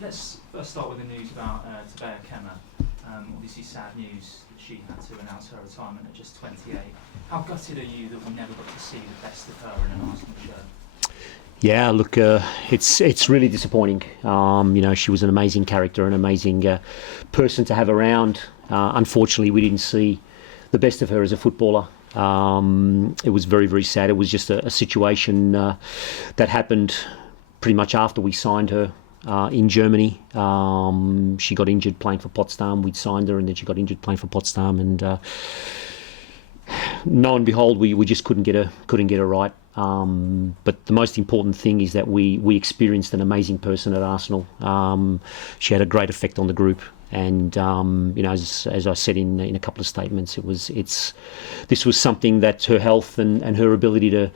Let's first start with the news about Tabea Kemmer. Obviously sad news that she had to announce her retirement at just 28. How gutted are you that we never got to see the best of her in an Arsenal shirt? Yeah, look, it's really disappointing. She was an amazing character, an amazing person to have around. Unfortunately, we didn't see the best of her as a footballer. It was very, very sad. It was just a situation that happened pretty much after we signed her in Germany. She got injured playing for Potsdam. We'd signed her, and then she got injured playing for Potsdam. And lo and behold, we just couldn't get her right. But the most important thing is that we experienced an amazing person at Arsenal. She had a great effect on the group, and as I said in a couple of statements, this was something that her health and her ability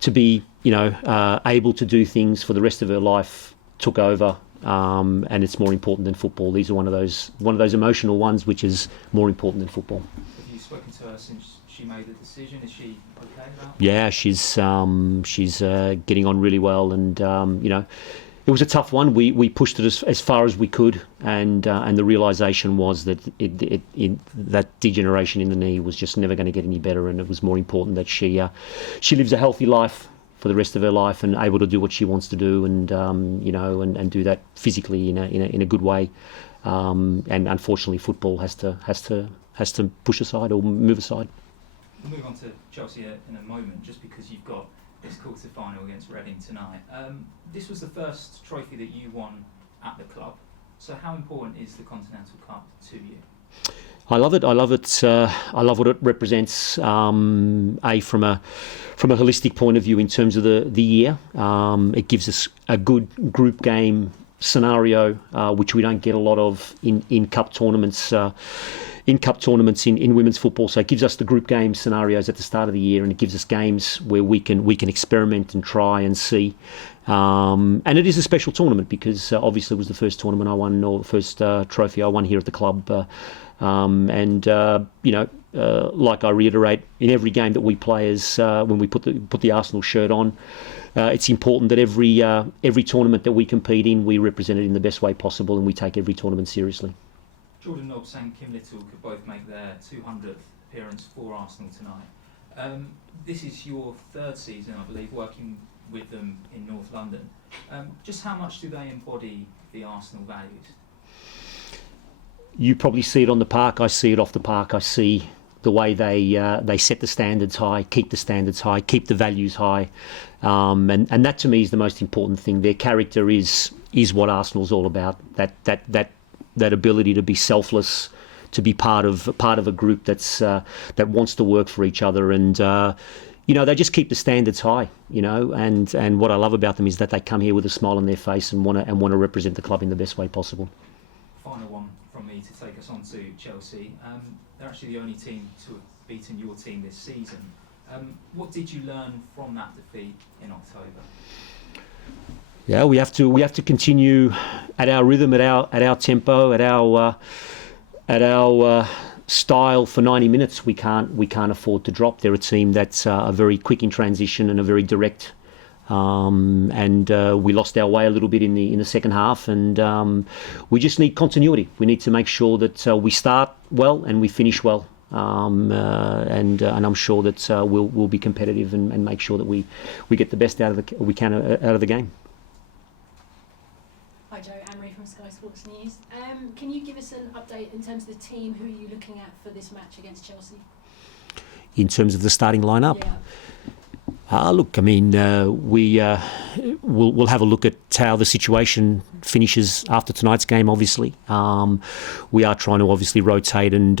to be able to do things for the rest of her life took over. And it's more important than football. These are one of those emotional ones, which is more important than football. Have you spoken to her since she made the decision? Is she okay now? Yeah, she's getting on really well, and it was a tough one. We pushed it as far as we could, and the realisation was that that degeneration in the knee was just never going to get any better, and it was more important that she lives a healthy life for the rest of her life and able to do what she wants to do, and do that physically in a good way. And unfortunately, football has to push aside or move aside. We'll move on to Chelsea in a moment, just because you've got this quarter-final against Reading tonight. This was the first trophy that you won at the club. So how important is the Continental Cup to you? I love it. I love what it represents. From a holistic point of view, in terms of the year, it gives us a good group game scenario, which we don't get a lot of in cup tournaments. In women's football. So it gives us the group game scenarios at the start of the year, and it gives us games where we can experiment and try and see. And it is a special tournament because obviously it was the first tournament I won, or the first trophy I won here at the club. Like I reiterate, in every game that we play, is when we put the Arsenal shirt on, it's important that every tournament that we compete in, we represent it in the best way possible, and we take every tournament seriously. Jordan Nobbs and Kim Little could both make their 200th appearance for Arsenal tonight. This is your third season, I believe, working with them in North London. Just how much do they embody the Arsenal values? You probably see it on the park. I see it off the park. I see the way they set the standards high, keep the standards high, keep the values high, and that to me is the most important thing. Their character is what Arsenal's all about. That ability to be selfless, to be part of a group that wants to work for each other, and they just keep the standards high. And what I love about them is that they come here with a smile on their face and want to represent the club in the best way possible. Final one from me to take us on to Chelsea. They're actually the only team to have beaten your team this season. What did you learn from that defeat in October? Yeah, we have to continue at our rhythm, at our tempo, at our style for 90 minutes. We can't afford to drop. They're a team that's very quick in transition and a very direct. And we lost our way a little bit in the second half, and we just need continuity. We need to make sure that we start well and we finish well. And I'm sure that we'll be competitive and make sure that we get the best out of the game. Hi Joe, Anne-Marie from Sky Sports News. Can you give us an update in terms of the team? Who are you looking at for this match against Chelsea? In terms of the starting lineup? Yeah. Look, I mean, we'll have a look at how the situation finishes after tonight's game. Obviously, we are trying to obviously rotate and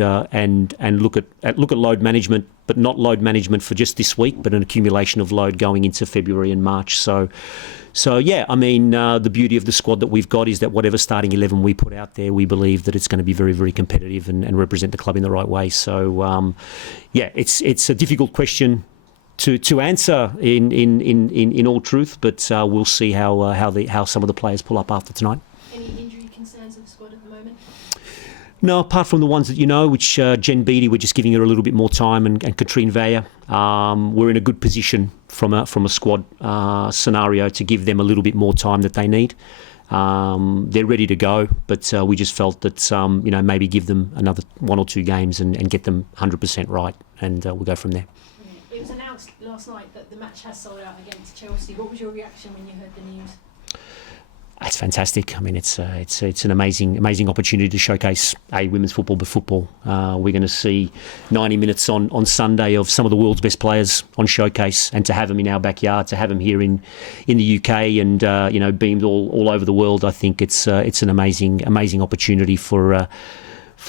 look at load management, but not load management for just this week, but an accumulation of load going into February and March. So yeah, I mean, the beauty of the squad that we've got is that whatever starting 11 we put out there, we believe that it's going to be very, very competitive and represent the club in the right way. So yeah, it's a difficult question to answer in all truth, but we'll see how some of the players pull up after tonight. Any injury concerns of the squad at the moment? No, apart from the ones that which Jen Beattie, we're just giving her a little bit more time, and Katrine Veyer. We're in a good position from a squad scenario to give them a little bit more time that they need. They're ready to go, but we just felt that maybe give them another 1 or 2 games and get them 100% right, and we'll go from there. It was announced last night that the match has sold out against Chelsea. What was your reaction when you heard the news? It's fantastic. I mean, it's an amazing opportunity to showcase women's football, but football. We're going to see 90 minutes on Sunday of some of the world's best players on showcase, and to have them in our backyard, to have them here in the UK, and beamed all over the world. I think it's an amazing opportunity for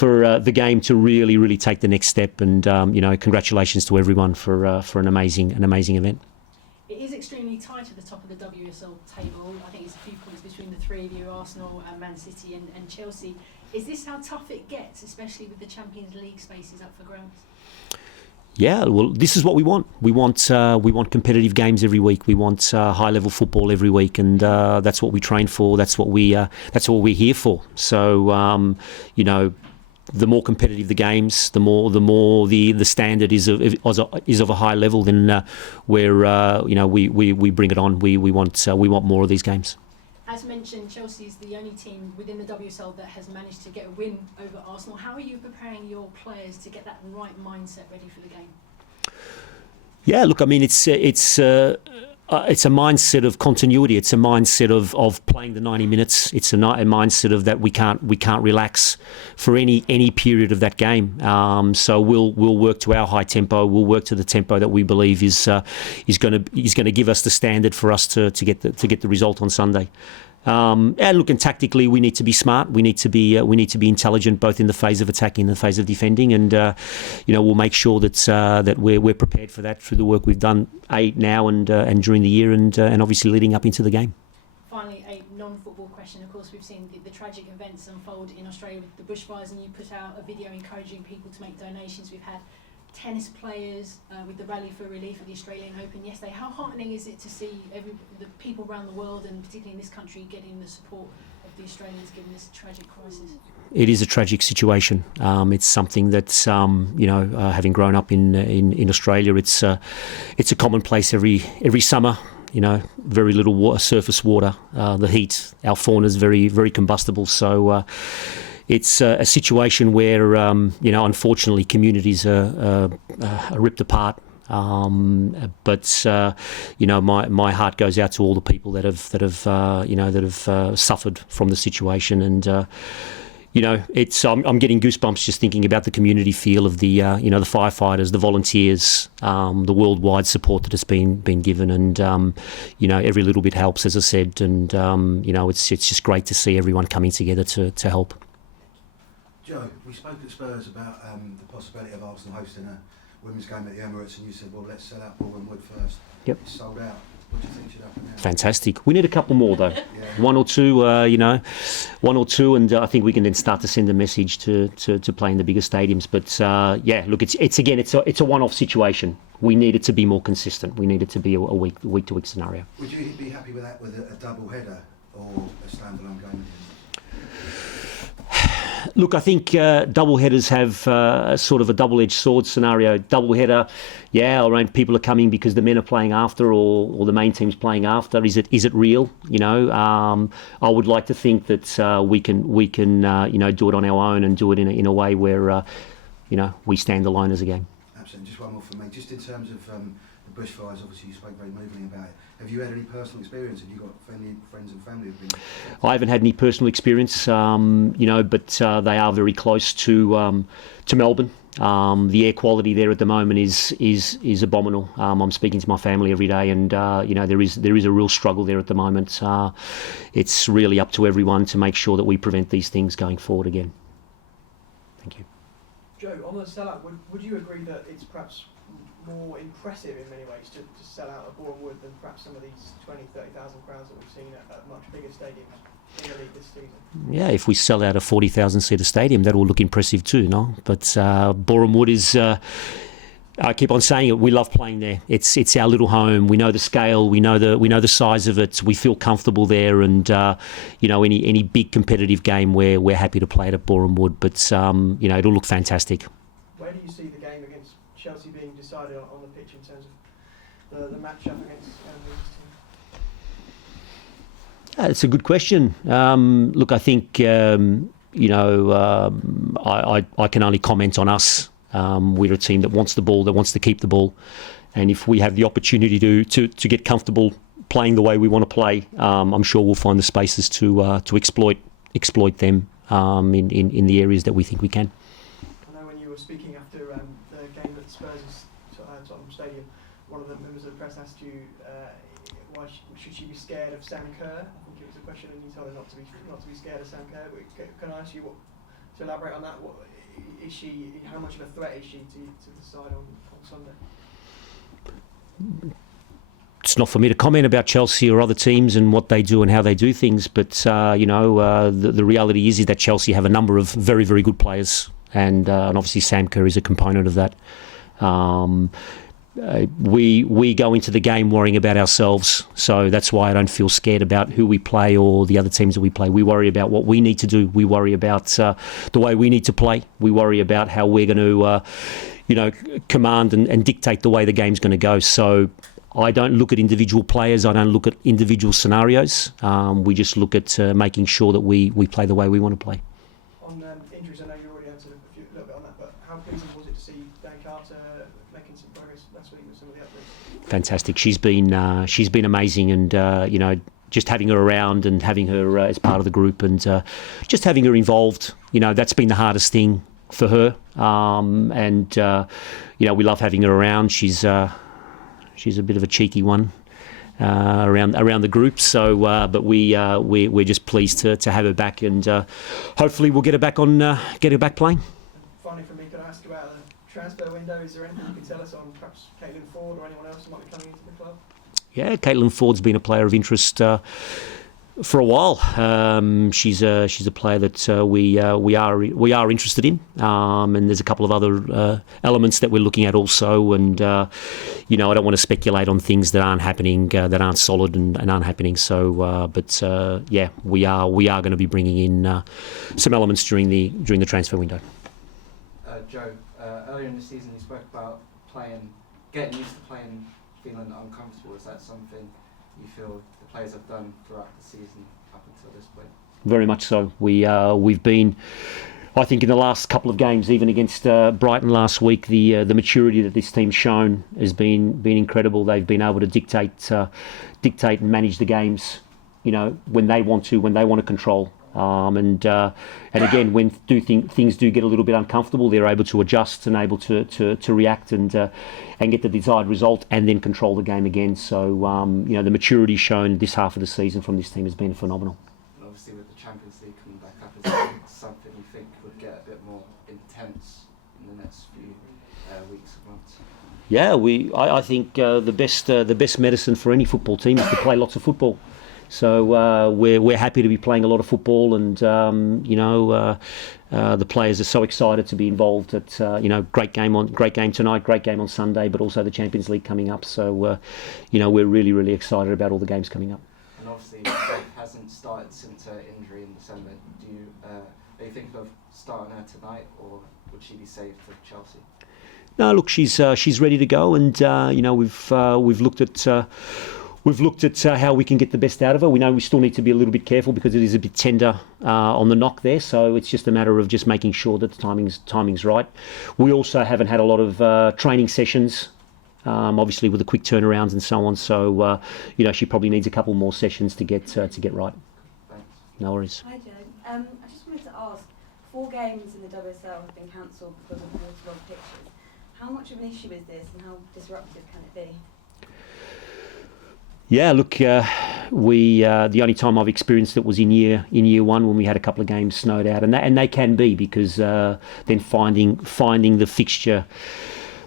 the game to really take the next step. And congratulations to everyone for an amazing event. It is extremely tight at the top of the WSL table. I think it's a few points between the three of you, Arsenal, Man City and Chelsea. Is this how tough it gets, especially with the Champions League spaces up for grabs? Yeah, well, this is what we want. We want competitive games every week. We want high-level football every week, and that's what we train for. That's what we're here for. So, the more competitive the games, the more the standard is of a high level. Then we bring it on. We want more of these games. As mentioned, Chelsea is the only team within the WSL that has managed to get a win over Arsenal. How are you preparing your players to get that right mindset ready for the game? Yeah, look, I mean, it's a mindset of continuity. It's a mindset of playing the 90 minutes. It's a mindset of that we can't relax for any period of that game. So we'll work to our high tempo. We'll work to the tempo that we believe is going to give us the standard for us to get the result on Sunday. And tactically, we need to be smart. We need to be intelligent, both in the phase of attacking and the phase of defending. And we'll make sure that we're prepared for that through the work we've done now and during the year, and obviously leading up into the game. Finally, a non-football question. Of course, we've seen the tragic events unfold in Australia with the bushfires, and you put out a video encouraging people to make donations. We've had tennis players with the Rally for Relief of the Australian Open yesterday. How heartening is it to see the people around the world, and particularly in this country, getting the support of the Australians given this tragic crisis? It is a tragic situation. It's something that's, having grown up in Australia, it's a commonplace every summer. Very little surface water. The heat, our fauna is very, very combustible. So it's a situation where, unfortunately, communities are ripped apart. But my heart goes out to all the people that have suffered from the situation, and I'm getting goosebumps just thinking about the community feel of the firefighters, the volunteers, the worldwide support that has been given, and every little bit helps, as I said, and it's just great to see everyone coming together to help. Joe, we spoke at Spurs about the possibility of Arsenal hosting a women's game at the Emirates, and you said, well, let's sell out Boreham Wood first. Yep. It's sold out. What do you think should happen now? Fantastic. We need a couple more, though. Yeah. One or two, and I think we can then start to send a message to play in the bigger stadiums. But look, it's a one-off situation. We need it to be more consistent. We need it to be a week-to-week scenario. Would you be happy with that, with a double header or a standalone game? Look, I think double headers have sort of a double-edged sword scenario. Double header, people are coming because the men are playing after, or the main team's playing after. Is it real? I would like to think that we can do it on our own and do it in a way where we stand alone as a game. Absolutely. Just one more from me. Just in terms of the bushfires, obviously you spoke very movingly about it. Have you had any personal experience? Have you got friends and family who've been? I haven't had any personal experience, but they are very close to Melbourne. The air quality there at the moment is abominable. I'm speaking to my family every day, and there is a real struggle there at the moment. It's really up to everyone to make sure that we prevent these things going forward again. Thank you. Joe, on the sellout, would you agree that it's perhaps more impressive in many ways to sell out at Boreham Wood than perhaps some of these 20,000-30,000 crowds that we've seen at much bigger stadiums in the league this season? Yeah, if we sell out a 40,000 seater stadium, that will look impressive too, no? But Boreham Wood is, I keep on saying it, we love playing there. It's our little home. We know the scale, we know the size of it. We feel comfortable there, and any big competitive game, we're happy to play it at Boreham Wood. But it'll look fantastic. Where do you see the game against Chelsea being decided on the pitch in terms of the match-up against these It's a good question. Look, I think I can only comment on us. We're a team that wants the ball, that wants to keep the ball, and if we have the opportunity to get comfortable playing the way we want to play, I'm sure we'll find the spaces to exploit them in the areas that we think we can. I know when you were speaking after the game at Spurs' Tottenham Stadium, one of the members of the press asked you why should she be scared of Sam Kerr? I think it was a question, and you told her not to be scared of Sam Kerr. Can I ask you to elaborate on that? What is she? How much of a threat is she to the side on Sunday? It's not for me to comment about Chelsea or other teams and what they do and how they do things, but the reality is that Chelsea have a number of very, very good players, and obviously Sam Kerr is a component of that. We go into the game worrying about ourselves, so that's why I don't feel scared about who we play or the other teams that we play. We worry about what we need to do. We worry about the way we need to play. We worry about how we're going to, command and dictate the way the game's going to go. So I don't look at individual players. I don't look at individual scenarios. We just look at making sure that we play the way we want to play. On injuries, I know you already answered a little bit on that, but how pleasing was it to see Dan Carter making some progress last week with some of the updates? Fantastic. She's been amazing, and just having her around and having her as part of the group, and just having her involved. That's been the hardest thing for her, we love having her around. She's a bit of a cheeky one around the group. So, but we're just pleased to have her back, and hopefully we'll get her back playing. Finally, from me, could I ask about the transfer window? Is there anything you can tell us on perhaps Caitlin Ford or anyone else who might be coming into the club? Yeah, Caitlin Ford's been a player of interest for a while. She's a player that we are interested in, and there's a couple of other elements that we're looking at also. And I don't want to speculate on things that aren't happening, that aren't solid and aren't happening. So, we are going to be bringing in some elements during the transfer window. Joe, earlier in the season you spoke about getting used to playing, feeling uncomfortable. Is that something you feel the players have done throughout the season up until this point? Very much so. We've been, I think, in the last couple of games, even against Brighton last week, the maturity that this team's shown has been incredible. They've been able to dictate and manage the games, when they want to control. And again, when things do get a little bit uncomfortable, they're able to adjust and able to react and get the desired result and then control the game again. So the maturity shown this half of the season from this team has been phenomenal. And obviously, with the Champions League coming back up, is that something you think would get a bit more intense in the next few weeks or months? Yeah, I think the best medicine for any football team is to play lots of football. So we're happy to be playing a lot of football, and the players are so excited to be involved. At great game tonight, great game on Sunday, but also the Champions League coming up. So we're really, really excited about all the games coming up. And obviously, Beth hasn't started since her injury in December. Are you thinking of starting her tonight, or would she be saved for Chelsea? No, look, she's ready to go, and we've looked at. We've looked at how we can get the best out of her. We know we still need to be a little bit careful because it is a bit tender on the knock there. So it's just a matter of just making sure that the timing's right. We also haven't had a lot of training sessions, obviously with the quick turnarounds and so on. So she probably needs a couple more sessions to get right. Thanks. No worries. Hi Joe. I just wanted to ask, 4 games in the WSL have been cancelled because of waterlogged pitches. How much of an issue is this, and how disruptive can it be? Yeah, look, the only time I've experienced it was in year one when we had a couple of games snowed out, and they can be because then finding the fixture,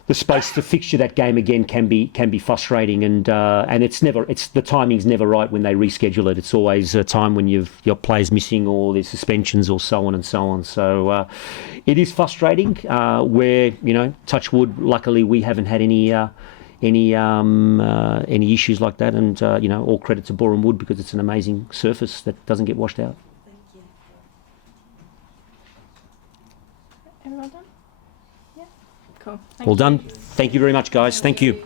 the space to fixture that game again can be frustrating, and the timing's never right when they reschedule it. It's always a time when your players missing or there's suspensions or so on and so on. So it is frustrating. Where touch wood, luckily we haven't had any issues like that, and all credit to Boreham Wood because it's an amazing surface that doesn't get washed out. Thank you. Everyone done? Yeah. Cool. All done. Thank you very much, guys. Thank you.